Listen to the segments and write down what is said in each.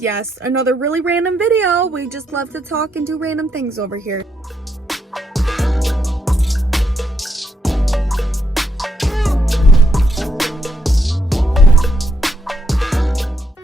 Yes, another really random video. We just love to talk and do random things over here.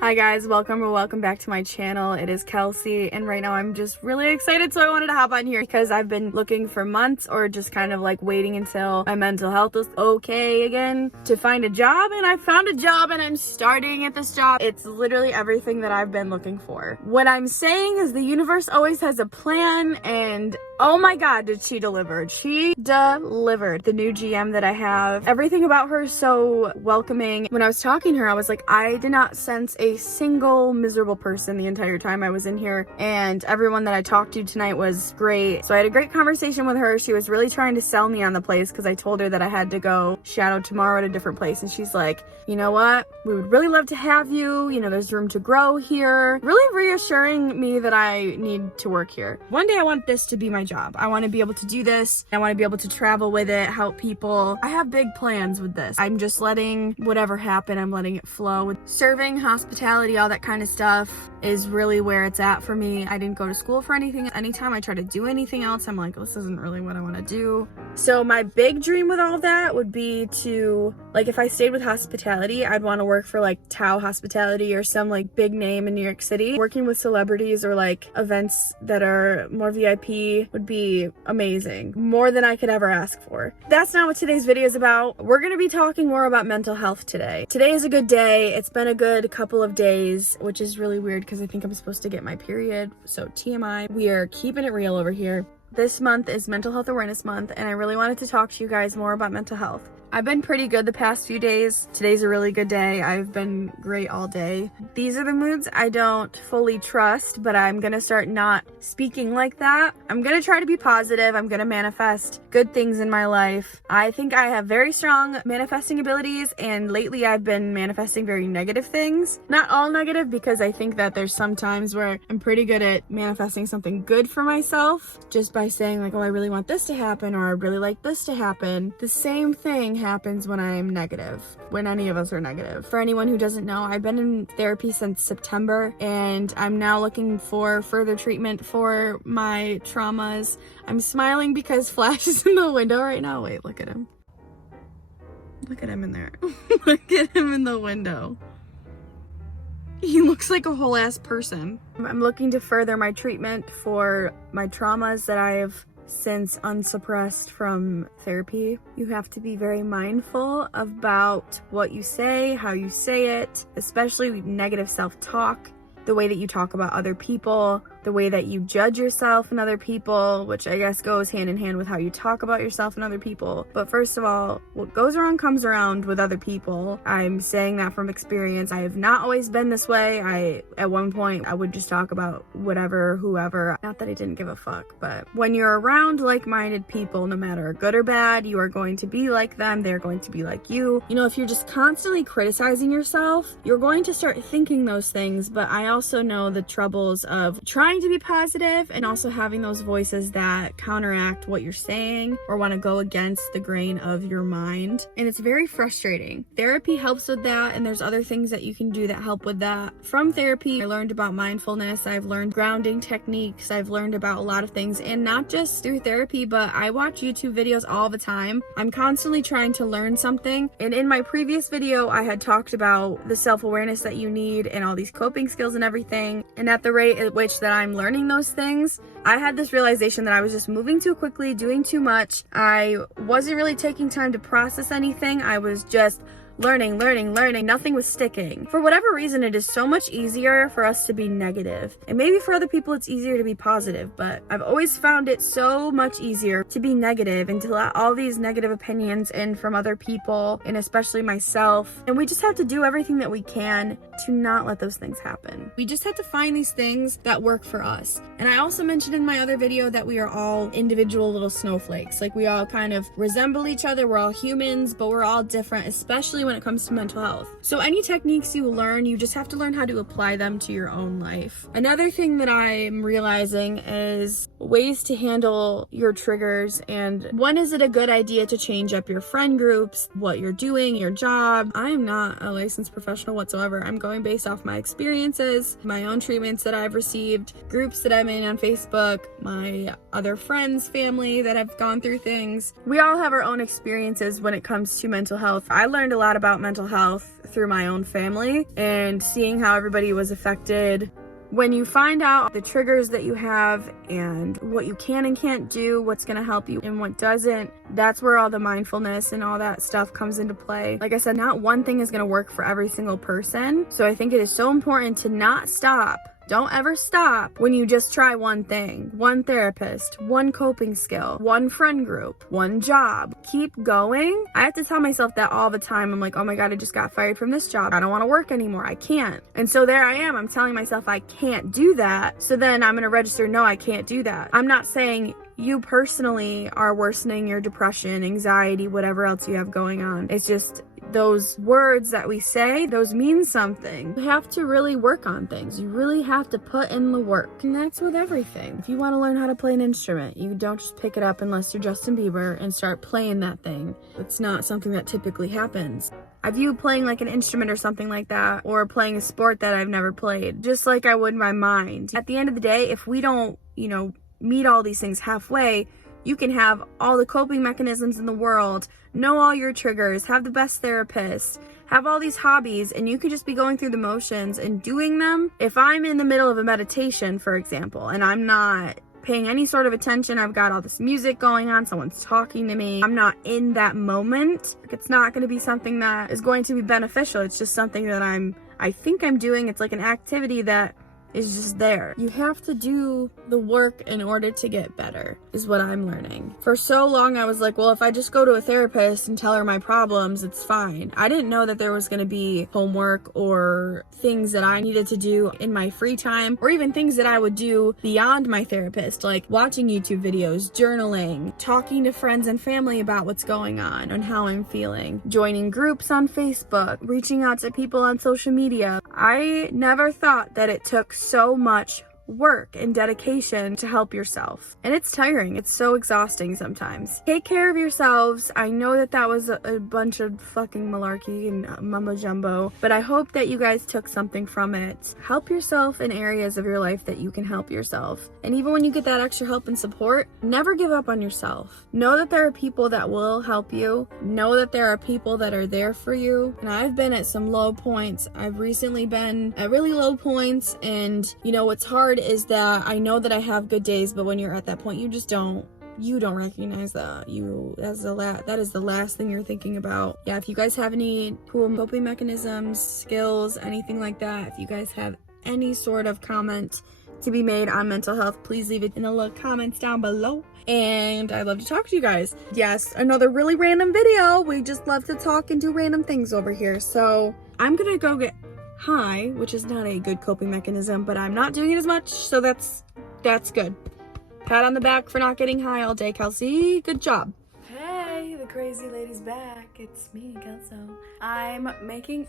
Hi guys, welcome back to my channel. It is Kelsey, and right now I'm just really excited, so I wanted to hop on here because I've been looking for months, or just kind of like waiting until my mental health is okay again to find a job. And I found a job and I'm starting at this job. It's literally everything that I've been looking for. What I'm saying is the universe always has a plan, and oh my god, did she deliver. She delivered. The new GM that I have, everything about her is so welcoming. When I was talking to her, I was like, I did not sense a single miserable person the entire time I was in here, and everyone that I talked to tonight was great. So I had a great conversation with her. She was really trying to sell me on the place because I told her that I had to go shadow tomorrow at a different place, and she's like, you know what, we would really love to have you, you know, there's room to grow here. Really reassuring me that I need to work here. One day I want this to be my job. I want to be able to do this. I want to be able to travel with it, help people. I have big plans with this. I'm just letting whatever happen, I'm letting it flow. With serving, hospitality, all that kind of stuff is really where it's at for me. I didn't go to school for anything. Anytime I try to do anything else, I'm like, this isn't really what I want to do. So my big dream with all of that would be to, like, if I stayed with hospitality, I'd want to work for like Tao Hospitality or some like big name in New York City. Working with celebrities or like events that are more VIP would be amazing. More than I could ever ask for. That's not what today's video is about. We're going to be talking more about mental health today. Today is a good day. It's been a good couple of days, which is really weird because I think I'm supposed to get my period. So TMI, we are keeping it real over here. This month is Mental Health Awareness Month, and I really wanted to talk to you guys more about mental health. I've been pretty good the past few days. Today's a really good day. I've been great all day. These are the moods I don't fully trust, but I'm gonna start not speaking like that. I'm gonna try to be positive. I'm gonna manifest good things in my life. I think I have very strong manifesting abilities, and lately I've been manifesting very negative things. Not all negative, because I think that there's some times where I'm pretty good at manifesting something good for myself just by saying like, oh, I really want this to happen, or I really like this to happen. The same thing happens when I'm negative, when any of us are negative. For anyone who doesn't know, I've been in therapy since September, and I'm now looking for further treatment for my traumas. I'm smiling because Flash is in the window right now. Wait, look at him. Look at him in there. Look at him in the window. He looks like a whole ass person. I'm looking to further my treatment for my traumas that I have since unsuppressed from therapy. You have to be very mindful about what you say, how you say it, especially negative self-talk, the way that you talk about other people, the way that you judge yourself and other people, which I guess goes hand in hand with how you talk about yourself and other people. But first of all, what goes around comes around with other people. I'm saying that from experience. I have not always been this way. At one point, I would just talk about whatever, whoever. Not that I didn't give a fuck, but when you're around like-minded people, no matter good or bad, you are going to be like them. They're going to be like you. You know, if you're just constantly criticizing yourself, you're going to start thinking those things. But I also know the troubles of trying to be positive and also having those voices that counteract what you're saying or want to go against the grain of your mind. And it's very frustrating. Therapy helps with that, and there's other things that you can do that help with that. From therapy, I learned about mindfulness. I've learned grounding techniques. I've learned about a lot of things, and not just through therapy, but I watch YouTube videos all the time. I'm constantly trying to learn something. And in my previous video, I had talked about the self-awareness that you need and all these coping skills and everything. And at the rate at which that I'm learning those things, I had this realization that I was just moving too quickly, doing too much. I wasn't really taking time to process anything. I was just learning. Nothing was sticking. For whatever reason, it is so much easier for us to be negative. And maybe for other people, it's easier to be positive, but I've always found it so much easier to be negative and to let all these negative opinions in from other people, and especially myself. And we just have to do everything that we can to not let those things happen. We just have to find these things that work for us. And I also mentioned in my other video that we are all individual little snowflakes. Like, we all kind of resemble each other. We're all humans, but we're all different, especially especially when it comes to mental health. So any techniques you learn, you just have to learn how to apply them to your own life. Another thing that I'm realizing is ways to handle your triggers, and when is it a good idea to change up your friend groups, what you're doing, your job. I am not a licensed professional whatsoever. I'm going based off my experiences, my own treatments that I've received, groups that I'm in on Facebook, my other friends, family that have gone through things. We all have our own experiences when it comes to mental health. I learned a lot about mental health through my own family and seeing how everybody was affected. When you find out the triggers that you have and what you can and can't do, what's going to help you and what doesn't, that's where all the mindfulness and all that stuff comes into play. Like I said, not one thing is going to work for every single person. So I think it is so important to not stop. Don't ever stop when you just try one thing, one therapist, one coping skill, one friend group, one job. Keep going. I have to tell myself that all the time. I'm like, oh my God, I just got fired from this job. I don't want to work anymore. I can't. And so there I am. I'm telling myself I can't do that. So then I'm going to register, no, I can't do that. I'm not saying you personally are worsening your depression, anxiety, whatever else you have going on. It's just those words that we say, those mean something. You have to really work on things. You really have to put in the work. And that's with everything. If you want to learn how to play an instrument, you don't just pick it up unless you're Justin Bieber and start playing that thing. It's not something that typically happens. I view playing like an instrument or something like that, or playing a sport that I've never played, just like I would my mind. At the end of the day, if we don't, meet all these things halfway, you can have all the coping mechanisms in the world, know all your triggers, have the best therapist, have all these hobbies, and you could just be going through the motions and doing them. If I'm in the middle of a meditation, for example, and I'm not paying any sort of attention, I've got all this music going on, someone's talking to me, I'm not in that moment, it's not going to be something that is going to be beneficial. It's just something that I think I'm doing. It's like an activity that is just there. You have to do the work in order to get better, is what I'm learning. For so long, I was like, well, if I just go to a therapist and tell her my problems, it's fine. I didn't know that there was going to be homework or things that I needed to do in my free time, or even things that I would do beyond my therapist, like watching YouTube videos, journaling, talking to friends and family about what's going on and how I'm feeling, joining groups on Facebook, reaching out to people on social media. I never thought that it took so much work and dedication to help yourself. And it's tiring. It's so exhausting sometimes. Take care of yourselves. I know that was a bunch of fucking malarkey and mumbo jumbo, but I hope that you guys took something from it. Help yourself in areas of your life that you can help yourself. And even when you get that extra help and support, never give up on yourself. Know that there are people that will help you. Know that there are people that are there for you. And I've been at some low points. I've recently been at really low points, and what's hard is that I know that I have good days, but when you're at that point, you don't recognize that. That is the last thing you're thinking about. Yeah, if you guys have any cool coping mechanisms, skills, anything like that, if you guys have any sort of comment to be made on mental health, please leave it in the little comments down below. And I'd love to talk to you guys. Yes, another really random video. We just love to talk and do random things over here. So I'm gonna go get high, which is not a good coping mechanism, but I'm not doing it as much, so that's good. Pat on the back for not getting high all day, Kelsey. Good job. Hey, the crazy lady's back. It's me, Kelso. I'm making,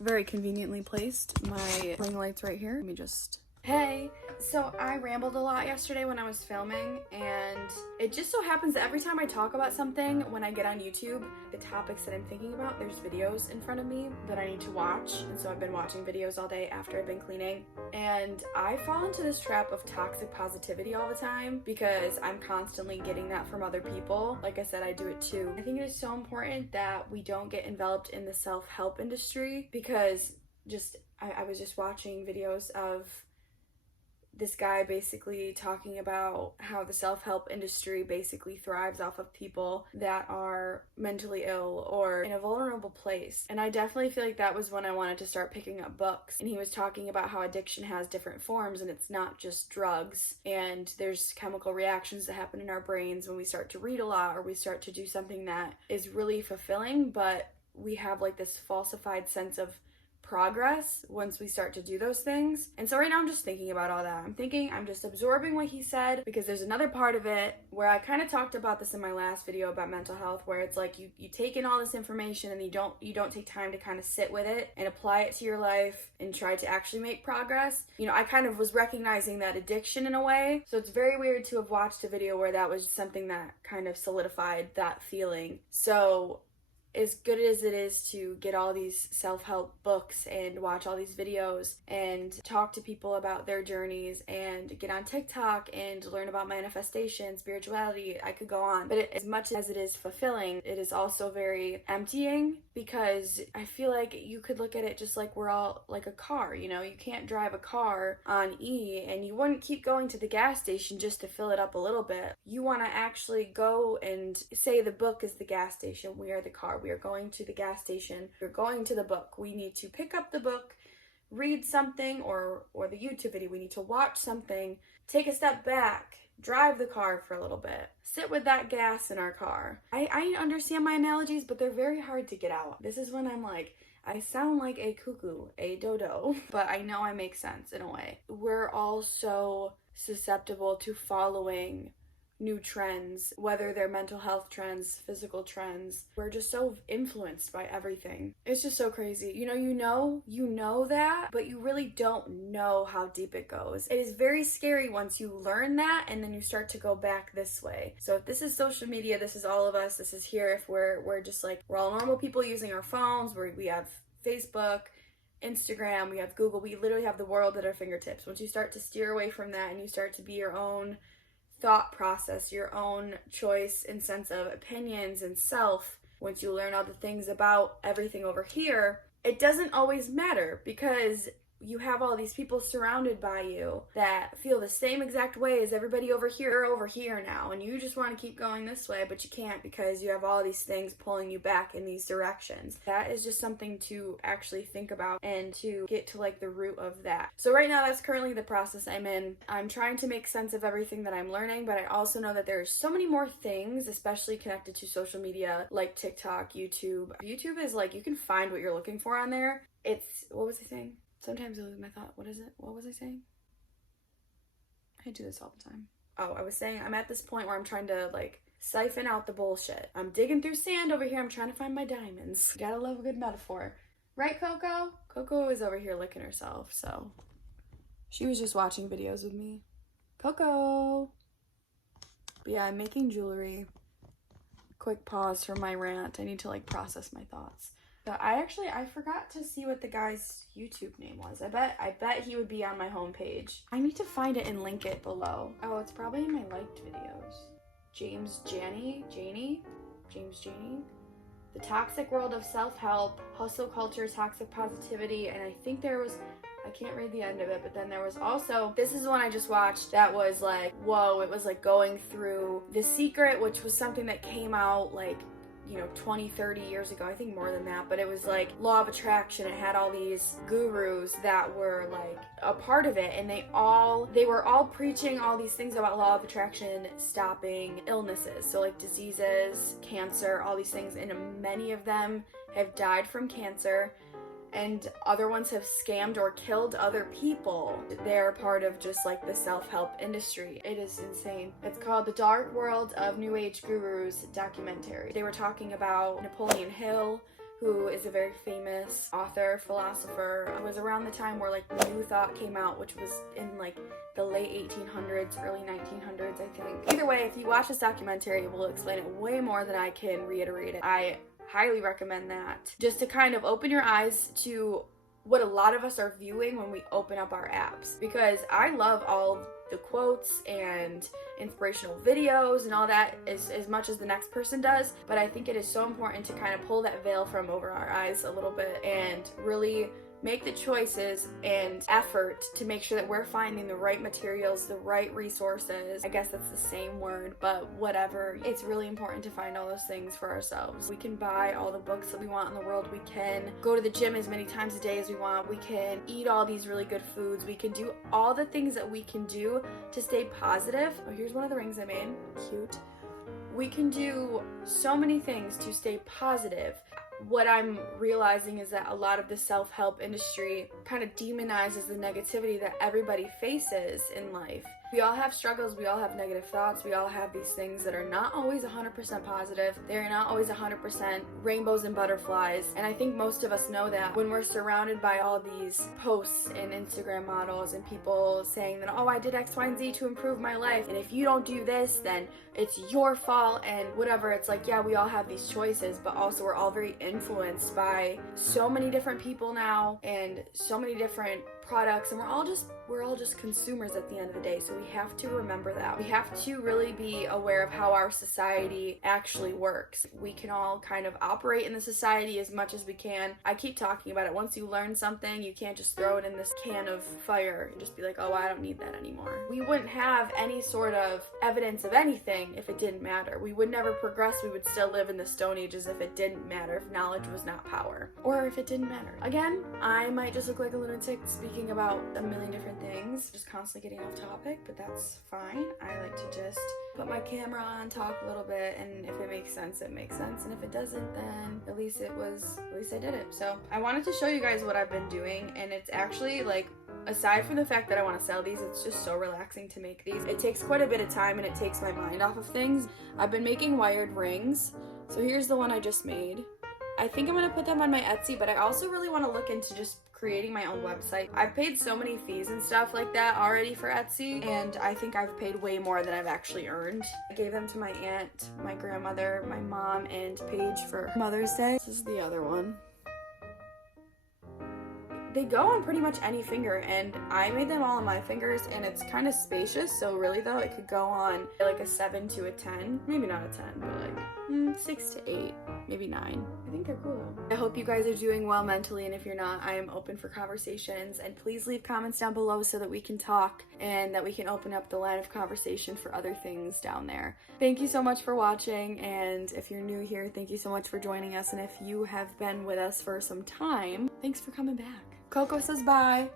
very conveniently placed my ring lights right here. Let me just, hey. So I rambled a lot yesterday when I was filming, and it just so happens that every time I talk about something, when I get on YouTube, the topics that I'm thinking about, there's videos in front of me that I need to watch. And so I've been watching videos all day after I've been cleaning. And I fall into this trap of toxic positivity all the time because I'm constantly getting that from other people. Like I said, I do it too. I think it is so important that we don't get enveloped in the self-help industry, because I was just watching videos of this guy basically talking about how the self-help industry basically thrives off of people that are mentally ill or in a vulnerable place. And I definitely feel like that was when I wanted to start picking up books. And he was talking about how addiction has different forms, and it's not just drugs. And there's chemical reactions that happen in our brains when we start to read a lot or we start to do something that is really fulfilling, but we have like this falsified sense of progress once we start to do those things. And so right now I'm just thinking about all that. I'm just absorbing what he said, because there's another part of it where I kind of talked about this in my last video about mental health, where it's like you take in all this information and you don't take time to kind of sit with it and apply it to your life and try to actually make progress. You know, I kind of was recognizing that addiction in a way. So it's very weird to have watched a video where that was something that kind of solidified that feeling. So as good as it is to get all these self-help books and watch all these videos and talk to people about their journeys and get on TikTok and learn about manifestation, spirituality, I could go on. But as much as it is fulfilling, it is also very emptying, because I feel like you could look at it just like we're all like a car, you know? You can't drive a car on E and you wouldn't keep going to the gas station just to fill it up a little bit. You want to actually go and say the book is the gas station, we are the car. We are going to the gas station. We're going to the book. We need to pick up the book, read something, or the YouTube video. We need to watch something, take a step back, drive the car for a little bit, sit with that gas in our car. I understand my analogies, but they're very hard to get out. This is when I'm like, I sound like a cuckoo, a dodo, but I know I make sense in a way. We're all so susceptible to following new trends, whether they're mental health trends, physical trends. We're just so influenced by everything. It's just so crazy. You know that, but you really don't know how deep it goes. It is very scary once you learn that and then you start to go back this way. So if this is social media, this is all of us, this is here. If we're just like, we're all normal people using our phones, we have Facebook, Instagram, we have Google, we literally have the world at our fingertips. Once you start to steer away from that and you start to be your own thought process, your own choice and sense of opinions and self, once you learn all the things about everything over here, it doesn't always matter, because you have all these people surrounded by you that feel the same exact way as everybody over here now, and you just want to keep going this way, but you can't because you have all these things pulling you back in these directions. That is just something to actually think about and to get to like the root of that. So right now, that's currently the process I'm in. I'm trying to make sense of everything that I'm learning, but I also know that there's so many more things, especially connected to social media, like TikTok, YouTube. YouTube is like, you can find what you're looking for on there. What was I saying? Sometimes I lose my thought. What is it? What was I saying? I do this all the time. Oh, I was saying I'm at this point where I'm trying to like siphon out the bullshit. I'm digging through sand over here. I'm trying to find my diamonds. Gotta love a good metaphor. Right, Coco? Coco is over here licking herself, so she was just watching videos with me. Coco! But yeah, I'm making jewelry. Quick pause for my rant. I need to like process my thoughts. So I forgot to see what the guy's YouTube name was. I bet he would be on my homepage. I need to find it and link it below. Oh, it's probably in my liked videos. James Janney? The Toxic World of Self-Help, Hustle Culture, Toxic Positivity, and I think there was, I can't read the end of it, but then there was also, this is the one I just watched that was like, whoa, it was like going through The Secret, which was something that came out like, 20, 30 years ago, I think more than that, but it was like law of attraction. It had all these gurus that were like a part of it, and they were all preaching all these things about law of attraction stopping illnesses, so like diseases, cancer, all these things, and many of them have died from cancer, and other ones have scammed or killed other people. They're part of just like the self-help industry. It is insane. It's called The Dark World of New Age Gurus documentary. They were talking about Napoleon Hill, who is a very famous author, philosopher. It was around the time where like New Thought came out, which was in like the late 1800s, early 1900s, I think. Either way, if you watch this documentary, it will explain it way more than I can reiterate it. I highly recommend that, just to kind of open your eyes to what a lot of us are viewing when we open up our apps, because I love all the quotes and inspirational videos and all that as much as the next person does, but I think it is so important to kind of pull that veil from over our eyes a little bit and really make the choices and effort to make sure that we're finding the right materials, the right resources. I guess that's the same word, but whatever. It's really important to find all those things for ourselves. We can buy all the books that we want in the world. We can go to the gym as many times a day as we want. We can eat all these really good foods. We can do all the things that we can do to stay positive. Oh, here's one of the rings I made. Cute. We can do so many things to stay positive. what I'm realizing is that a lot of the self-help industry kind of demonizes the negativity that everybody faces in life. We all have struggles, we all have negative thoughts, we all have these things that are not always 100% positive. They're not always 100% rainbows and butterflies. And I think most of us know that when we're surrounded by all these posts and Instagram models and people saying that, oh, I did X, Y, and Z to improve my life. And if you don't do this, then it's your fault and whatever. It's like, yeah, we all have these choices, but also we're all very influenced by so many different people now and so many different products, and we're all just consumers at the end of the day. So we have to remember that. We have to really be aware of how our society actually works. We can all kind of operate in the society as much as we can. I keep talking about it. Once you learn something, you can't just throw it in this can of fire and just be like, oh, I don't need that anymore. We wouldn't have any sort of evidence of anything if it didn't matter. We would never progress. We would still live in the Stone Ages if it didn't matter, if knowledge was not power, or if it didn't matter. Again, I might just look like a lunatic speaking about a million different things, just constantly getting off topic, but that's fine. I like to just put my camera on, talk a little bit, and if it makes sense, it makes sense, and if it doesn't, then at least I did it. So I wanted to show you guys what I've been doing, and it's actually like, aside from the fact that I want to sell these, it's just so relaxing to make these. It takes quite a bit of time and it takes my mind off of things. I've been making wired rings. So here's the one I just made. I think I'm gonna put them on my Etsy, but I also really want to look into just creating my own website. I've paid so many fees and stuff like that already for Etsy, and I think I've paid way more than I've actually earned. I gave them to my aunt, my grandmother, my mom, and Paige for Mother's Day. This is the other one. They go on pretty much any finger, and I made them all on my fingers, and it's kind of spacious, so really though, it could go on like a 7 to a 10. Maybe not a 10, but like 6 to 8, maybe 9. I think they're cool though. I hope you guys are doing well mentally, and if you're not, I am open for conversations, and please leave comments down below so that we can talk and that we can open up the line of conversation for other things down there. Thank you so much for watching, and if you're new here, thank you so much for joining us, and if you have been with us for some time, thanks for coming back. Coco says bye.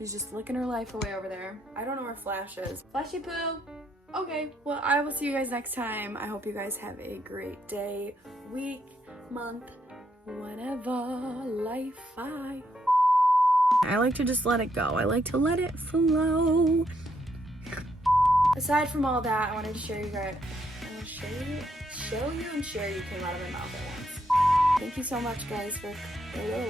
She's just licking her life away over there. I don't know where Flash is. Flashy poo. Okay, well, I will see you guys next time. I hope you guys have a great day, week, month, whatever, life. Bye. I like to just let it go. I like to let it flow. Aside from all that, I wanted to share you guys. I want to show you and share you came out of my mouth at once. Thank you so much, guys, for... Bye.